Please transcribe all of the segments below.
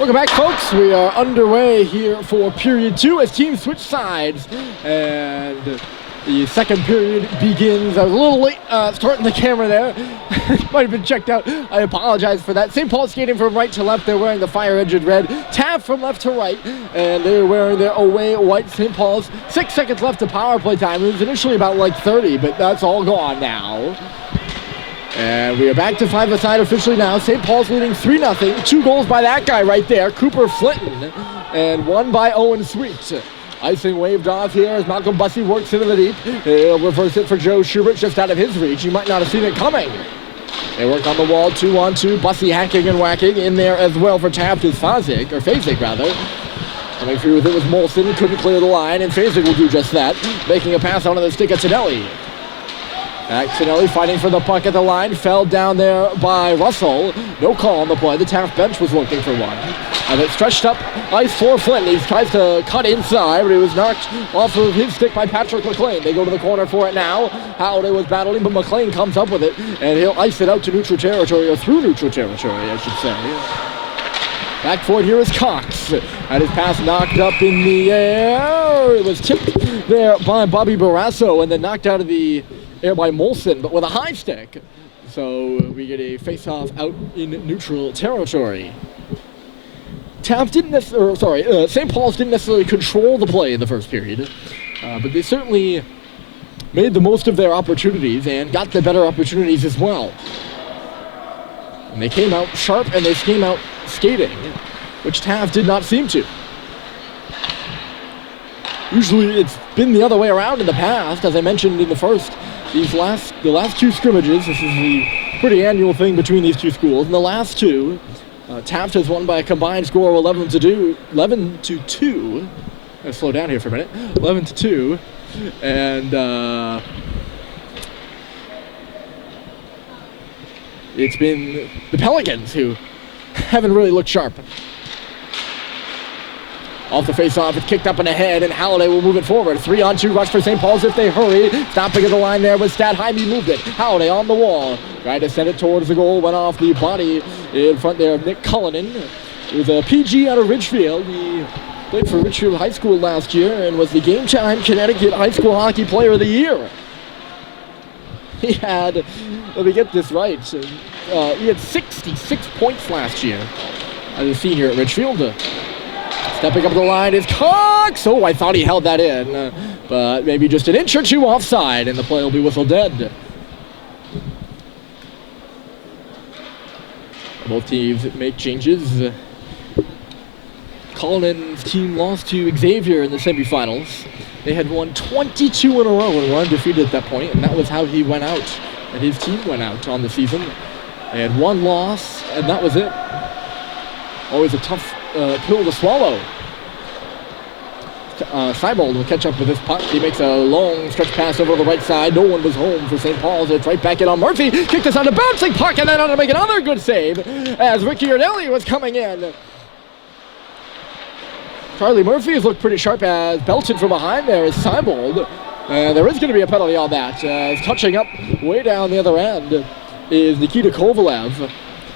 Welcome back, folks. We are underway here for period 2 as teams switch sides. And the second period begins. I was a little late starting the camera there. Might have been checked out. I apologize for that. St. Paul skating from right to left. They're wearing the fire-edged red. Taft from left to right. And they're wearing their away white. St. Paul's 6 seconds left to power play time. It was initially about like 30, but that's all gone now. And we are back to 5-a-side officially now. St. Paul's leading 3-0. 2 goals by that guy right there, Cooper Flinton, and 1 by Owen Sweet. Icing waved off here as Malcolm Bussey works into the deep. He'll reverse it for Joe Schubert just out of his reach. He might not have seen it coming. They work on the wall, 2-on-2. Bussey hacking and whacking. In there as well for Taft is Fazik rather. Coming through with it was Molson, couldn't clear the line, and Fazik will do just that, making a pass onto the stick of Tonelli. Back Tonelli fighting for the puck at the line, fell down there by Russell. No call on the play. The Taft bench was looking for one. And it stretched up ice for Flint. He tries to cut inside, but he was knocked off of his stick by Patrick McLean. They go to the corner for it now. Halliday was battling, but McLean comes up with it, and he'll ice it out to neutral territory, or through neutral territory, I should say. Back for it here is Cox. Had his pass knocked up in the air. It was tipped there by Bobby Barrasso, and then knocked out of the air by Molson, but with a high stick. So we get a face-off out in neutral territory. St. Paul's didn't necessarily control the play in the first period, but they certainly made the most of their opportunities and got the better opportunities as well. And they came out sharp and they came out skating, which Taft did not seem to. Usually it's been the other way around in the past, as I mentioned in the first. The last 2 scrimmages, this is the pretty annual thing between these 2 schools. In the last 2, Taft has won by a combined score of 11-2. Let's slow down here for a minute. 11-2, and it's been the Pelicans who haven't really looked sharp. Off the face-off, it's kicked up and ahead, and Halliday will move it forward. 3-on-2 rush for St. Paul's if they hurry. Stopping at the line there with Stadheim, he moved it. Halliday on the wall. Tried to send it towards the goal, went off the body in front there of Nick Cullinan. It was a PG out of Ridgefield. He played for Ridgefield High School last year and was the Game Time Connecticut High School Hockey Player of the Year. He had, let me get this right, he had 66 points last year as a senior at Ridgefield. Stepping up the line is Cox. Oh, I thought he held that in, but maybe just an inch or 2 offside, and the play will be whistled dead. Both teams make changes. Cullinan's team lost to Xavier in the semifinals. They had won 22 in a row and were undefeated at that point, and that was how he went out, and his team went out on the season. They had 1 loss, and that was it. Always a tough pill to swallow. Seibold will catch up with this puck. He makes a long stretch pass over the right side. No one was home for St. Paul's. It's right back in on Murphy. Kicked us on a bouncing puck, and then on to make another good save as Ricky Ardelli was coming in. Charlie Murphy has looked pretty sharp as belted from behind there is Seibold. There is going to be a penalty on that. Touching up way down the other end is Nikita Kovalev.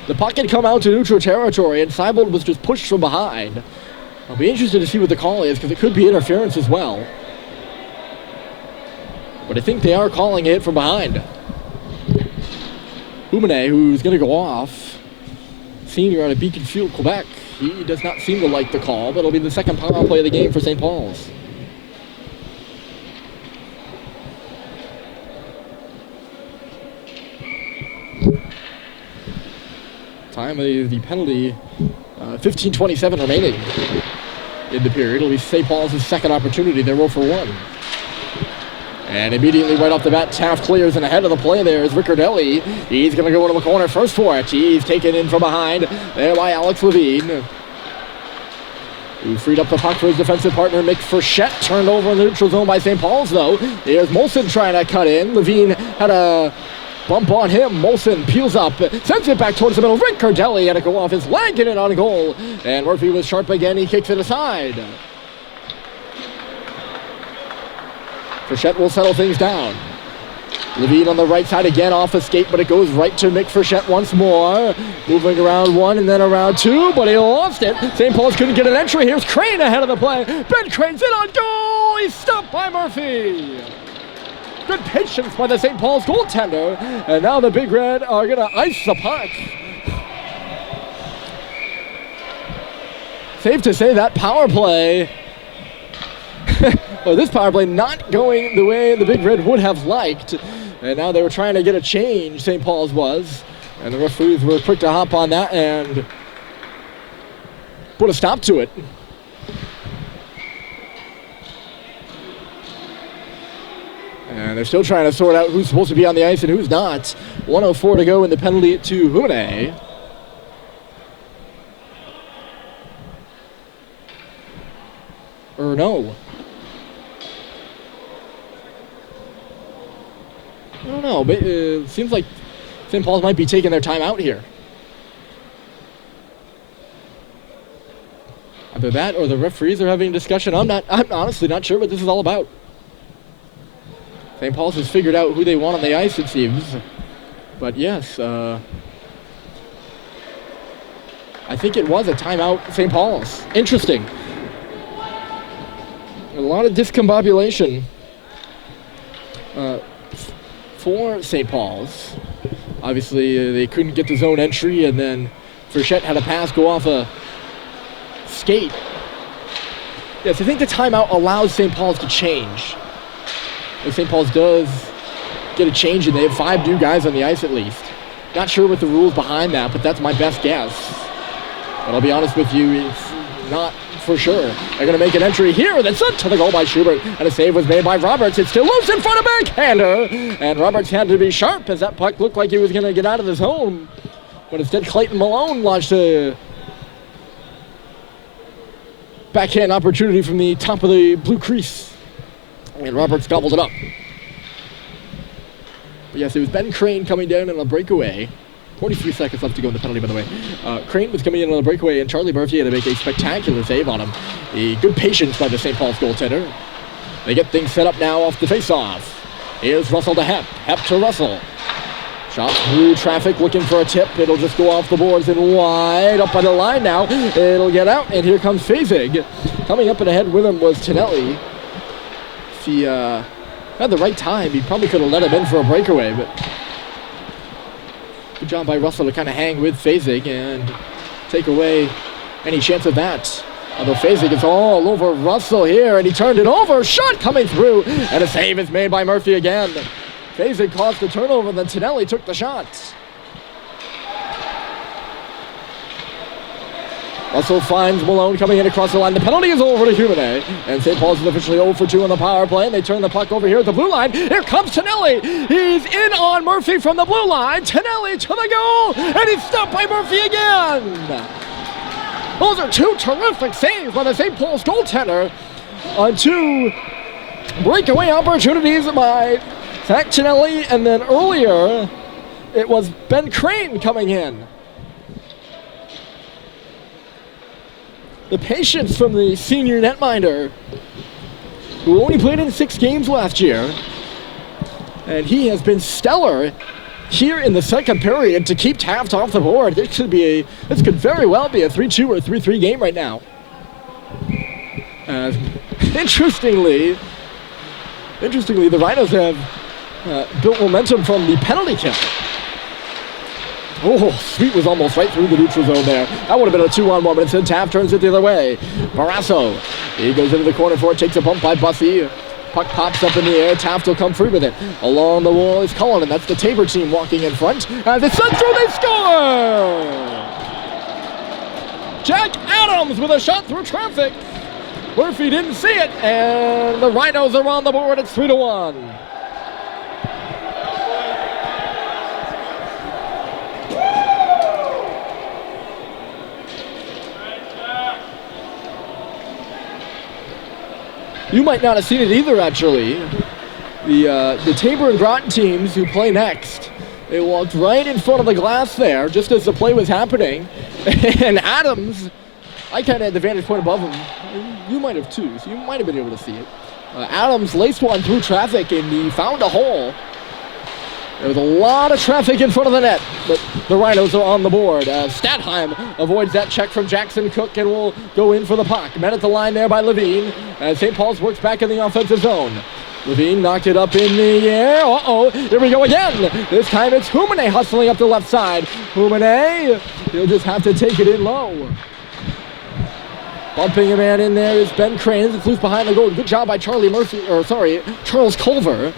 The puck had come out to neutral territory, and Seibold was just pushed from behind. I'll be interested to see what the call is, because it could be interference as well. But I think they are calling it from behind. Humane, who's going to go off, senior out of Beacon Field, Quebec. He does not seem to like the call, but it'll be the second power play of the game for St. Paul's. Time of the penalty, 15:27 remaining in the period. It'll be St. Paul's second opportunity. They're 0 for 1. And immediately right off the bat, Taft clears, and ahead of the play there is Riccardelli. He's going to go into the corner first for it. He's taken in from behind there by Alex Levine, who freed up the puck for his defensive partner, Mick Frechette. Turned over in the neutral zone by St. Paul's, though. Here's Molson trying to cut in. Levine had a bump on him. Molson peels up, sends it back towards the middle. Rink Cardelli had to go off his leg and it on goal. And Murphy was sharp again. He kicks it aside. Frechette will settle things down. Levine on the right side again off a skate, but it goes right to Mick Frechette once more. Moving around one and then around two, but he lost it. St. Paul's couldn't get an entry. Here's Crane ahead of the play. Ben Crane's in on goal. He's stopped by Murphy. Good patience by the St. Paul's goaltender. And now the Big Red are going to ice the puck. Safe to say that power play, well, this power play not going the way the Big Red would have liked. And now they were trying to get a change, St. Paul's was. And the referees were quick to hop on that and put a stop to it. And they're still trying to sort out who's supposed to be on the ice and who's not. 1:04 to go in the penalty to Humane. Or no. I don't know, but it seems like St. Paul's might be taking their time out here. Either that or the referees are having a discussion. I'm honestly not sure what this is all about. St. Paul's has figured out who they want on the ice, it seems. But yes, I think it was a timeout, St. Paul's. Interesting. A lot of discombobulation for St. Paul's. Obviously, they couldn't get the zone entry, and then Frechette had a pass go off a skate. Yes, I think the timeout allows St. Paul's to change. If St. Paul's does get a change, and they have 5 new guys on the ice at least. Not sure what the rules behind that, but that's my best guess. But I'll be honest with you, it's not for sure. They're going to make an entry here. That's sent to the goal by Schubert. And a save was made by Roberts. It's still loose in front of backhander. And Roberts had to be sharp as that puck looked like he was going to get out of the zone. But instead, Clayton Malone launched a backhand opportunity from the top of the blue crease. And Roberts gobbled it up. But yes, it was Ben Crane coming down on a breakaway. 43 seconds left to go in the penalty, by the way. Crane was coming in on a breakaway, and Charlie Murphy had to make a spectacular save on him. A good patience by the St. Paul's goaltender. They get things set up now off the face-off. Here's Russell to Hep. Hep to Russell. Shot through traffic, looking for a tip. It'll just go off the boards and wide up by the line now. It'll get out, and here comes Fazig. Coming up and ahead with him was Tonelli. If he had the right time, he probably could have let him in for a breakaway, but good job by Russell to kind of hang with Fazig and take away any chance of that. Although Fazig is all over Russell here, and he turned it over. Shot coming through, and a save is made by Murphy again. Fazig caused the turnover, then Tonelli took the shot. Russell finds Malone coming in across the line. The penalty is over to Humane, and St. Paul's is officially 0 for 2 on the power play, and they turn the puck over here at the blue line. Here comes Tonelli. He's in on Murphy from the blue line. Tonelli to the goal, and he's stopped by Murphy again. Those are 2 terrific saves by the St. Paul's goaltender on 2 breakaway opportunities by Zach Tonelli, and then earlier it was Ben Crane coming in. The patience from the senior netminder, who only played in 6 games last year, and he has been stellar here in the second period to keep Taft off the board. This could very well be a 3-2 or 3-3 game right now. Interestingly, the Rhinos have built momentum from the penalty kill. Oh, Sweet was almost right through the neutral zone there. That would have been a 2-on-1, but instead Taft turns it the other way. Barrasso, he goes into the corner for it, takes a bump by Bussy. Puck pops up in the air. Taft will come free with it. Along the wall is Cullen, and that's the Tabor team walking in front. As it's sent through, they score! Jack Adams with a shot through traffic. Murphy didn't see it, and the Rhinos are on the board. It's 3-1. You might not have seen it either, actually. The Tabor and Groton teams who play next, they walked right in front of the glass there, just as the play was happening. And Adams, I kind of had the vantage point above him. You might have too, so you might have been able to see it. Adams laced one through traffic, and he found a hole. There was a lot of traffic in front of the net, but the Rhinos are on the board. Statheim avoids that check from Jackson Cook and will go in for the puck. Met at the line there by Levine as St. Paul's works back in the offensive zone. Levine knocked it up in the air. Uh-oh, here we go again. This time it's Humane hustling up the left side. Humane, he'll just have to take it in low. Bumping a man in there is Ben Crane. It's loose behind the goal. Good job by Charles Culver.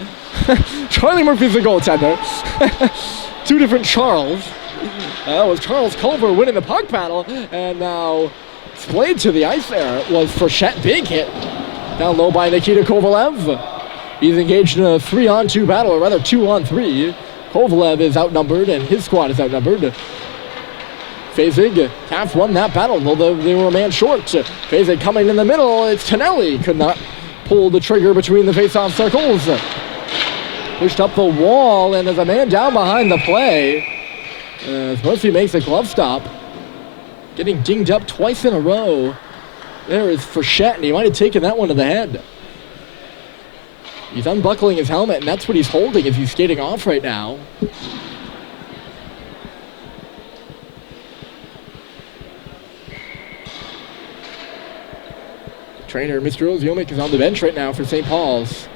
Charlie Murphy's the goaltender. Two different Charles. That was Charles Culver winning the puck battle. And now splayed to the ice there was Frechette. Big hit. Down low by Nikita Kovalev. He's engaged in a 3-on-2 battle, or rather 2-on-3. Kovalev is outnumbered and his squad is outnumbered. Fazig, Taft won that battle, though they were a man short. Fazig coming in the middle, it's Tonelli. Could not pull the trigger between the face-off circles. Pushed up the wall, and there's a man down behind the play. Murphy makes a glove stop. Getting dinged up twice in a row. There is Frechette, and he might have taken that one to the head. He's unbuckling his helmet, and that's what he's holding as he's skating off right now. Trainer Mr. Oziomic is on the bench right now for St. Paul's.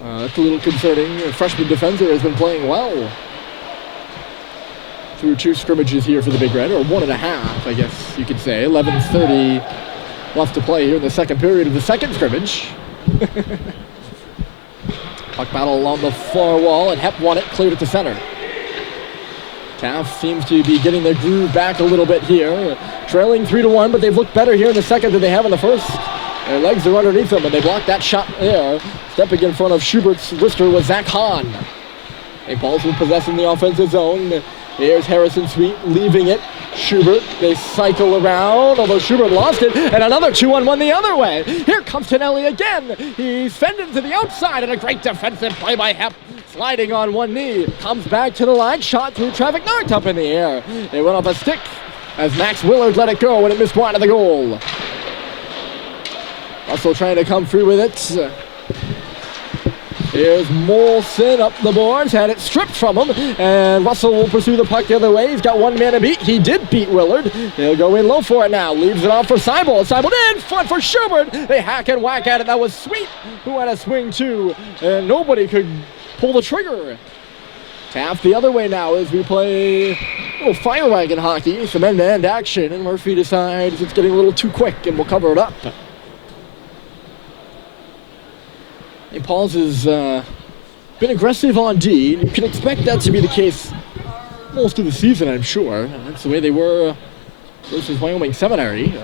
That's a little concerning. A freshman defender has been playing well. Through 2 scrimmages here for the Big Red, or 1.5, I guess you could say. 11:30 left to play here in the second period of the second scrimmage. Puck battle along the far wall, and Hep won it, cleared it to center. Taft seems to be getting their groove back a little bit here. Trailing 3-1, but they've looked better here in the second than they have in the first. Their legs are underneath them, and they blocked that shot there. Stepping in front of Schubert's wrister was Zach Hahn. St. Paul's been possessing the offensive zone. Here's Harrison Sweet leaving it. Schubert, they cycle around, although Schubert lost it, and another 2-on-1 the other way. Here comes Tonelli again. He's fended to the outside, and a great defensive play by Hep. Sliding on one knee, comes back to the line, shot through traffic, knocked up in the air. It went off a stick as Max Willard let it go, and it missed wide of the goal. Russell trying to come through with it. Here's Molson up the boards, had it stripped from him, and Russell will pursue the puck the other way. He's got one man to beat. He did beat Willard. He'll go in low for it now. Leaves it off for Seibold. Seibold in front for Schubert. They hack and whack at it. That was Sweet who had a swing too, and nobody could pull the trigger. Taft the other way now as we play a little fire wagon hockey, some end-to-end action, and Murphy decides it's getting a little too quick and will cover it up. St. Paul's has been aggressive on D. You can expect that to be the case most of the season, I'm sure. That's the way they were versus Wyoming Seminary.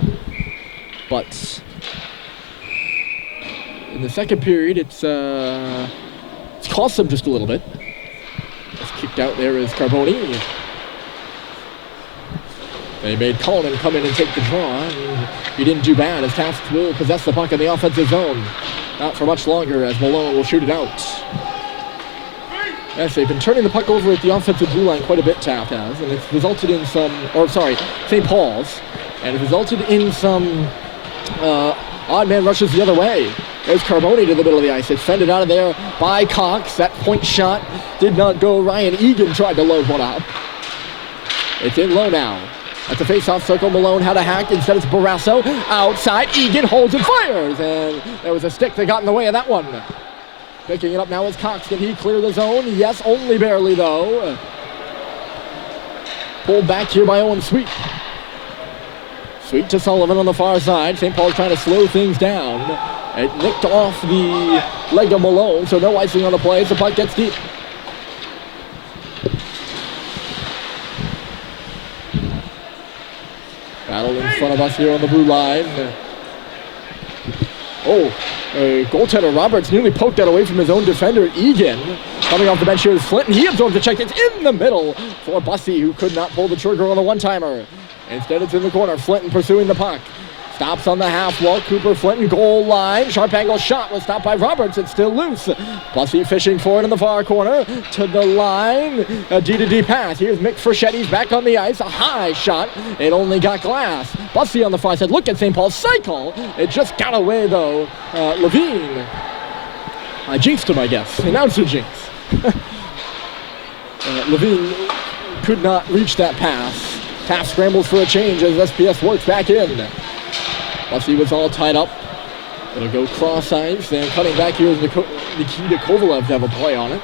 But in the second period, it's cost them just a little bit. Just kicked out there is Carboni. They made Coleman come in and take the draw. He didn't do bad as Taft will possess the puck in the offensive zone. Not for much longer as Malone will shoot it out. Yes, they've been turning the puck over at the offensive blue line quite a bit, Taft has, and it's resulted in St. Paul's, and it resulted in some odd man rushes the other way. There's Carboni to the middle of the ice. It's fended out of there by Cox. That point shot did not go. Ryan Egan tried to load one up. It's in low now. At the face-off circle, Malone had a hack. Instead, it's Barrasso. Outside, Egan holds and fires. And there was a stick that got in the way of that one. Picking it up now is Cox. Can he clear the zone? Yes, only barely, though. Pulled back here by Owen Sweet. Sweet to Sullivan on the far side. St. Paul's trying to slow things down. It nicked off the leg of Malone, so no icing on the play as the puck gets deep. Battle in front of us here on the blue line. Goaltender Roberts nearly poked that away from his own defender, Egan. Coming off the bench here is Flint, and he absorbs the check. It's in the middle for Bussey, who could not pull the trigger on the one-timer. Instead, it's in the corner. Flinton pursuing the puck. Stops on the half wall. Cooper Flinton, goal line. Sharp angle shot was stopped by Roberts. It's still loose. Bussey fishing for it in the far corner. To the line. A D-to-D pass. Here's Mick Frechette. He's back on the ice. A high shot. It only got glass. Bussey on the far side. Look at St. Paul's cycle. It just got away, though. Levine. I jinxed him, I guess. Announcer jinx. Levine could not reach that pass. Taft scrambles for a change as SPS works back in. Bussy was all tied up. It'll go cross ice, and cutting back here is Nikita Kovalev to have a play on it.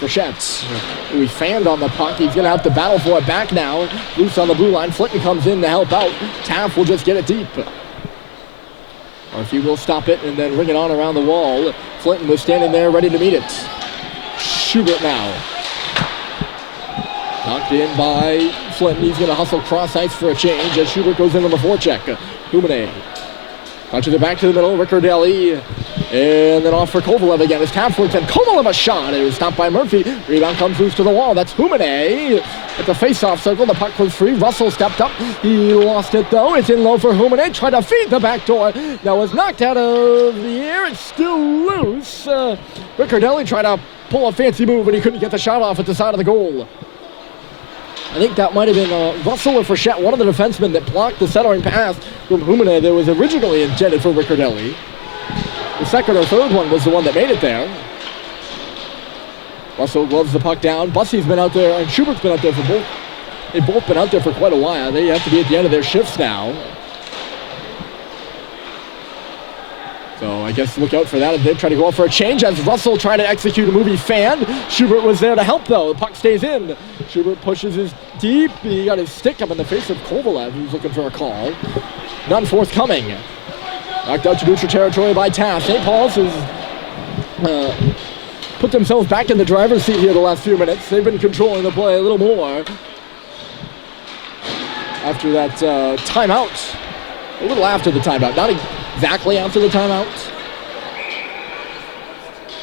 Frechette, who he fanned on the puck. He's going to have to battle for it back now. Loose on the blue line. Flinton comes in to help out. Taft will just get it deep. Or if he will stop it and then ring it on around the wall. Flinton was standing there ready to meet it. Schubert now. Knocked in by Flinton. He's going to hustle cross ice for a change as Schubert goes in on the forecheck. Humane touches it back to the middle. Riccardelli. And then off for Kovalev again. As Taft works in. Kovalev a shot. It was stopped by Murphy. Rebound comes loose to the wall. That's Humane. At the face-off circle, the puck was free. Russell stepped up. He lost it though. It's in low for Humane. Tried to feed the back door. That was knocked out of the air. It's still loose. Riccardelli tried to pull a fancy move, but he couldn't get the shot off at the side of the goal. I think that might have been Russell or Frechette, one of the defensemen that blocked the centering pass from Humane that was originally intended for Riccardelli. The second or third one was the one that made it there. Russell gloves the puck down. Bussy's been out there, and Schubert's been out there for both. They've both been out there for quite a while. They have to be at the end of their shifts now. So I guess look out for that as they try to go out for a change as Russell tried to execute a move he fanned. Schubert was there to help though. The puck stays in. Schubert pushes his deep. He got his stick up in the face of Kovalev, who's looking for a call. None forthcoming. Knocked out to neutral territory by Taft. St. Paul's has put themselves back in the driver's seat here the last few minutes. They've been controlling the play a little more. After that timeout. A little after the timeout. Not exactly after the timeout.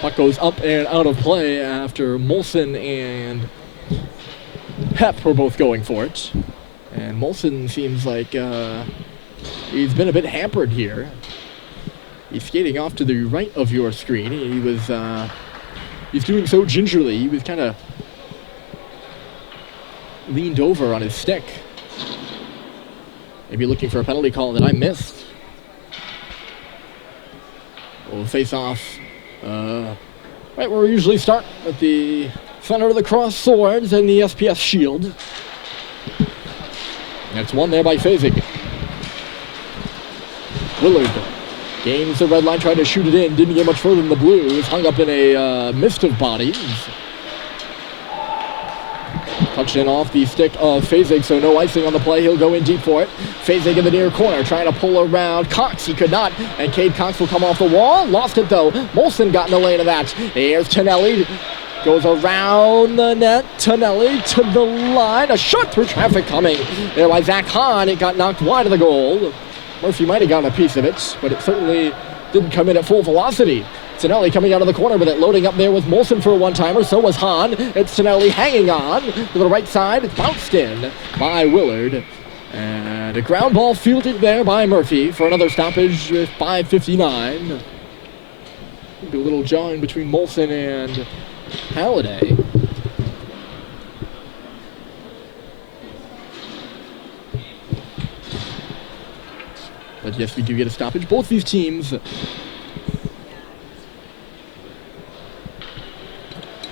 Puck goes up and out of play after Molson and Hep were both going for it. And Molson seems like he's been a bit hampered here. He's skating off to the right of your screen. He was he's doing so gingerly. He was kind of leaned over on his stick. Maybe looking for a penalty call that I missed. We'll face off right where we usually start at the center of the cross swords and the SPS shield. That's one there by Phasig. Willard gains the red line, tried to shoot it in, didn't get much further than the Blues. Hung up in a mist of bodies. Touched in off the stick of Phasig, so no icing on the play. He'll go in deep for it. Phasig in the near corner, trying to pull around Cox. He could not, and Cade Cox will come off the wall. Lost it, though. Molson got in the lane of that. Here's Tonelli. Goes around the net. Tonelli to the line. A shot through traffic coming there by Zach Hahn. It got knocked wide of the goal. Murphy might have gotten a piece of it, but it certainly didn't come in at full velocity. Tonelli coming out of the corner with it, loading up there with Molson for a one-timer. So was Hahn. It's Tonelli hanging on to the right side. It's bounced in by Willard. And a ground ball fielded there by Murphy for another stoppage with 5:59. Maybe a little jawing between Molson and Halliday. But yes, we do get a stoppage. Both these teams...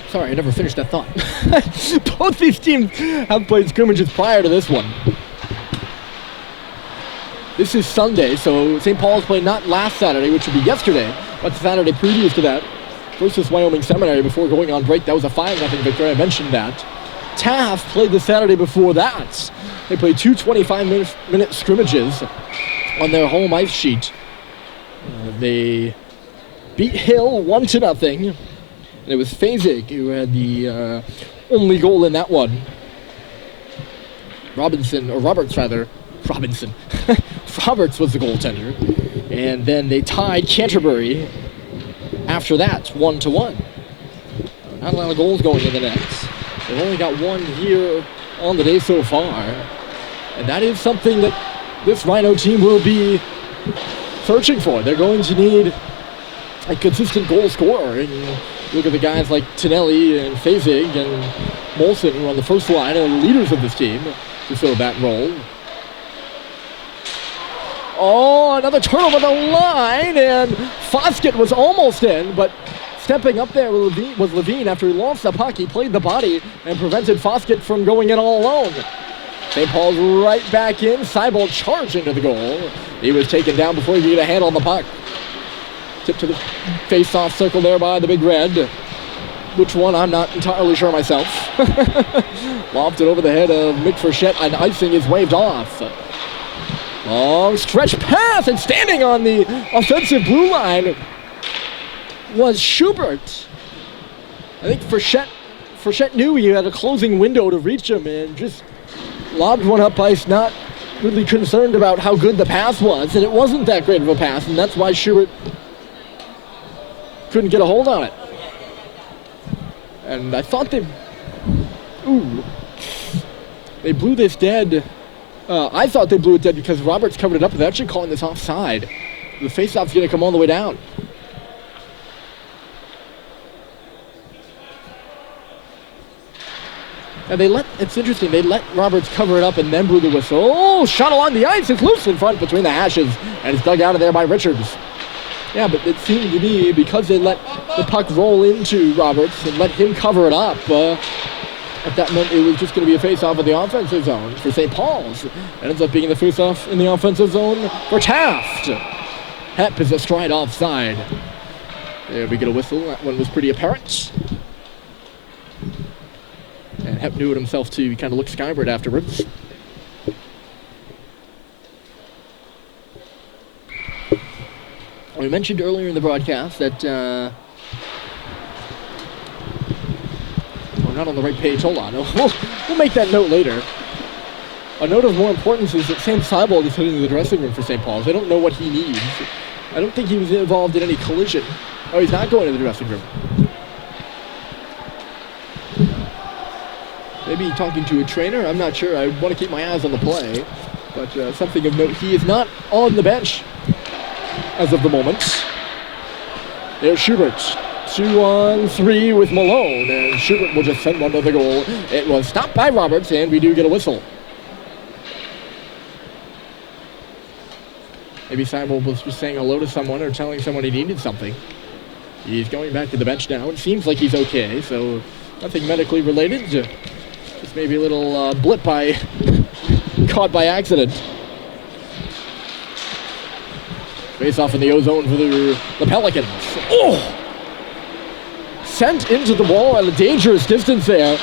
Sorry, I never finished that thought. Both these teams have played scrimmages prior to this one. This is Sunday, so St. Paul's played not last Saturday, which would be yesterday, but the Saturday previous to that, versus Wyoming Seminary before going on break. That was a 5-0 victory. I mentioned that. Taft played the Saturday before that. They played two 25-minute scrimmages on their home ice sheet. They beat Hill 1-0. And it was Phasig who had the only goal in that one. Roberts was the goaltender. And then they tied Canterbury after that, 1-1. Not a lot of goals going in the nets. They've only got one here on the day so far. And that is something that this Rhino team will be searching for. They're going to need a consistent goal scorer. And look at the guys like Tonelli and Phasig and Molson, who are on the first line and the leaders of this team to fill that role. Oh, another turnover on the line, and Foskett was almost in, but stepping up there was Levine. After he lost the puck, he played the body and prevented Foskett from going in all alone. St. Paul's right back in. Seibel charged into the goal. He was taken down before he could get a hand on the puck. Tip to the face-off circle there by the Big Red. Which one, I'm not entirely sure myself. Lobbed it over the head of Mick Frechette, and icing is waved off. Long stretch pass, and standing on the offensive blue line was Schubert. I think Frechette knew he had a closing window to reach him and just lobbed one up ice, not really concerned about how good the pass was, and it wasn't that great of a pass, and that's why Schubert couldn't get a hold on it. And I thought they blew this dead. I thought they blew it dead because Roberts covered it up, but they're actually calling this offside. The faceoff's going to come all the way down. And it's interesting, they let Roberts cover it up and then blew the whistle. Oh, shot along the ice, it's loose in front between the hashes, and it's dug out of there by Richards. Yeah, but it seemed to me, because they let the puck roll into Roberts and let him cover it up, that meant it was just going to be a face-off in the offensive zone for St. Paul's. It ends up being the face-off in the offensive zone for Taft. Hep is astride offside. There we get a whistle. That one was pretty apparent. And Hep knew it himself, too. He kind of looked skyward afterwards. We mentioned earlier in the broadcast that we're not on the right page. Hold on. We'll make that note later. A note of more importance is that Sam Seibel is heading to the dressing room for St. Paul's. I don't know what he needs. I don't think he was involved in any collision. Oh, he's not going to the dressing room. Maybe talking to a trainer. I'm not sure. I want to keep my eyes on the play. But something of note, he is not on the bench as of the moment. There's Schubert. 2-on-3 with Malone, and Schubert will just send one to the goal. It was stopped by Roberts, and we do get a whistle. Maybe Seibel was just saying hello to someone or telling someone he needed something. He's going back to the bench now. It seems like he's okay, so nothing medically related. Just maybe a little blip caught by accident. Face off in the O-zone for the Pelicans. Oh! Sent into the wall at a dangerous distance there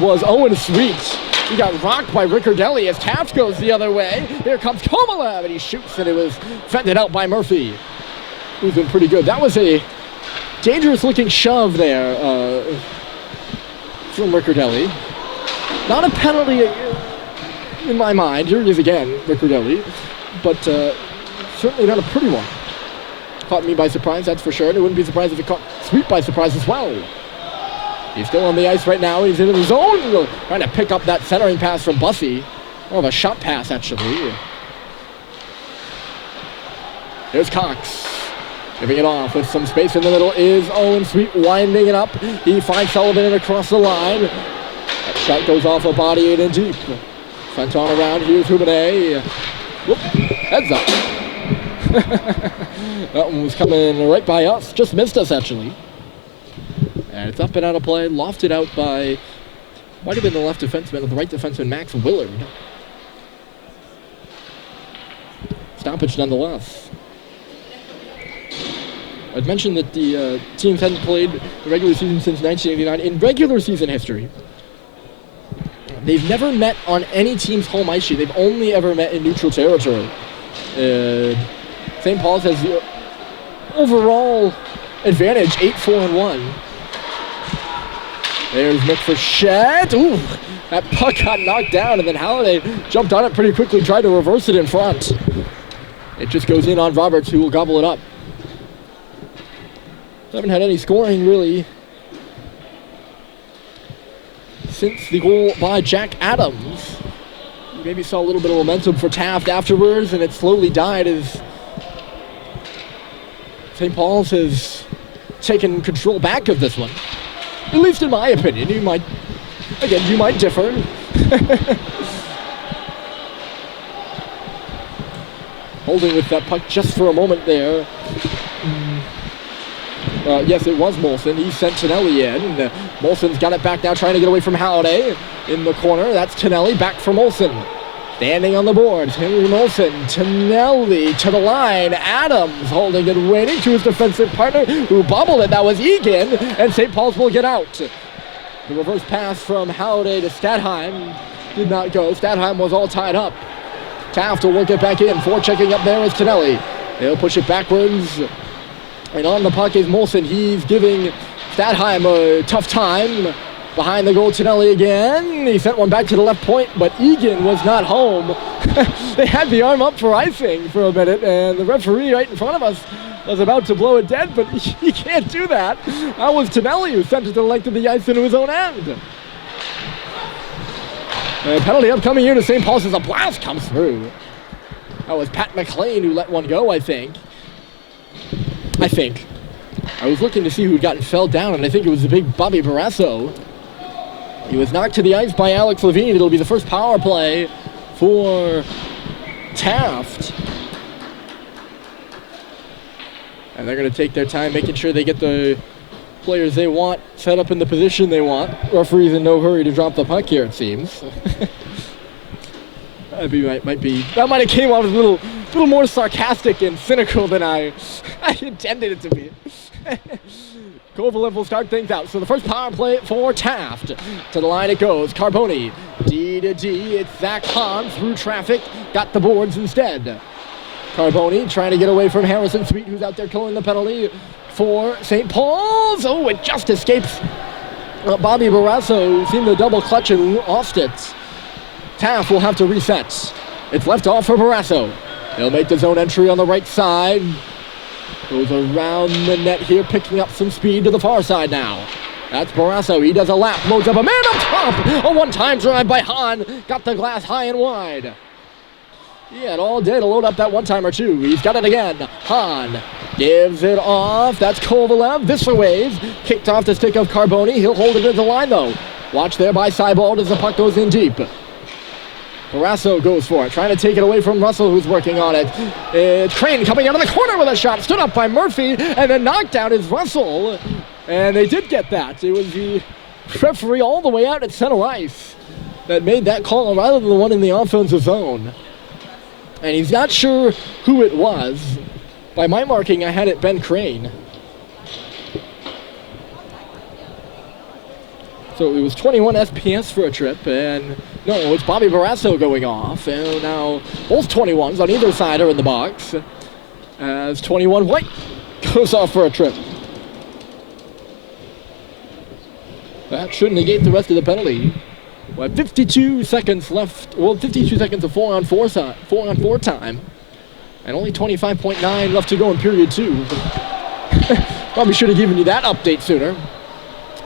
was Owen Sweet. He got rocked by Riccardelli as Taft goes the other way. Here comes Komalev, and he shoots, and it was fended out by Murphy, who's been pretty good. That was a dangerous-looking shove there from Riccardelli. Not a penalty in my mind. Here it is again, Riccardelli. But certainly not a pretty one. Caught me by surprise, that's for sure. And it wouldn't be surprised if it caught Sweet by surprise as well. He's still on the ice right now. He's in the zone. Trying to pick up that centering pass from Bussey. More of a shot pass, actually. There's Cox. Giving it off with some space in the middle is Owen Sweet winding it up. He finds Sullivan across the line. That shot goes off a body and in deep. Sent on around. Here's Hubert. Whoop. Heads up. That one was coming right by us. Just missed us, actually. And it's up and out of play. Lofted out by, might have been the left defenseman or the right defenseman, Max Willard. Stoppage nonetheless. I'd mentioned that the teams hadn't played the regular season since 1989. In regular season history, they've never met on any team's home ice sheet. They've only ever met in neutral territory. St. Paul's has the overall advantage, 8-4-1. There's Mick Frechette. Ooh, that puck got knocked down, and then Halliday jumped on it pretty quickly, tried to reverse it in front. It just goes in on Roberts, who will gobble it up. Haven't had any scoring, really, since the goal by Jack Adams. You maybe saw a little bit of momentum for Taft afterwards, and it slowly died as St. Paul's has taken control back of this one. At least in my opinion. You might differ. Holding with that puck just for a moment there. Yes, it was Molson. He sent Tonelli in. Molson's got it back now, trying to get away from Halliday in the corner. That's Tonelli, back for Molson. Standing on the boards, Henry Molson, Tonelli to the line. Adams holding and waiting to his defensive partner who bobbled it. That was Egan, and St. Paul's will get out. The reverse pass from Halliday to Stadheim did not go. Stadheim was all tied up. Taft will work it back in. Forechecking up there is Tonelli. He'll push it backwards. And on the puck is Molson. He's giving Stadheim a tough time. Behind the goal, Tonelli again. He sent one back to the left point, but Egan was not home. They had the arm up for icing for a minute, and the referee right in front of us was about to blow it dead, but he can't do that. That was Tonelli who sent it to the length of the ice into his own end. A penalty upcoming here to St. Paul's as a blast comes through. That was Pat McLean who let one go, I think. I was looking to see who had gotten fell down, and I think it was the big Bobby Barrasso. He was knocked to the ice by Alex Levine. It'll be the first power play for Taft. And they're going to take their time making sure they get the players they want set up in the position they want. Referee's in no hurry to drop the puck here, it seems. That might have came off as a little more sarcastic and cynical than I intended it to be. Kovalev will start things out. So the first power play for Taft. To the line it goes. Carboni. D to D. It's Zach Hahn through traffic. Got the boards instead. Carboni trying to get away from Harrison Sweet, who's out there killing the penalty for St. Paul's. Oh, it just escapes Bobby Barrasso. Seemed to double clutch and lost it. Taft will have to reset. It's left off for Barrasso. He'll make the zone entry on the right side. Goes around the net here, picking up some speed to the far side now. That's Barrasso. He does a lap, loads up a man up top. A one-time drive by Hahn. Got the glass high and wide. He had all day to load up that one-time or two. He's got it again. Hahn gives it off. That's Kovalev. This waves. Kicked off the stick of Carboni. He'll hold it at the line, though. Watch there by Seibald as the puck goes in deep. Barrasso goes for it, trying to take it away from Russell, who's working on it. It's Crane coming out of the corner with a shot. Stood up by Murphy, and then knocked out is Russell. And they did get that. It was the referee all the way out at center ice that made that call rather than the one in the offensive zone. And he's not sure who it was. By my marking, I had it Ben Crane. So it was 21 SPS for a trip, and no, it's Bobby Barrasso going off. And now both 21s on either side are in the box as 21 White goes off for a trip. That should negate the rest of the penalty. Well, 52 seconds left. Well, 52 seconds of 4-on-4 time, and only 25.9 left to go in period 2. Probably should have given you that update sooner.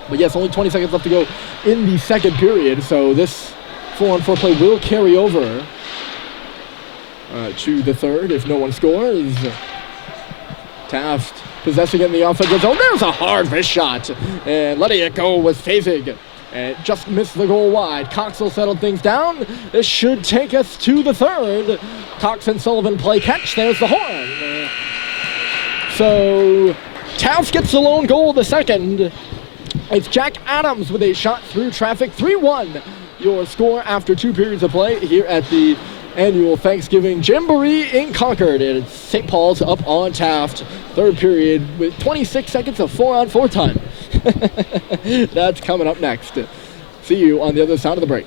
But yes, only 20 seconds left to go in the second period, so this 4-on-4 play will carry over to the third if no one scores. Taft possessing it in the offensive zone. There's a hard wrist shot, and letting it go was phasing. And it just missed the goal wide. Coxell settled things down. This should take us to the third. Cox and Sullivan play catch. There's the horn. So Taft gets the lone goal, the second. It's Jack Adams with a shot through traffic. 3-1, your score after 2 periods of play here at the annual Thanksgiving Jamboree in Concord. And it's St. Paul's up on Taft. Third period with 26 seconds of 4-on-4 time. That's coming up next. See you on the other side of the break.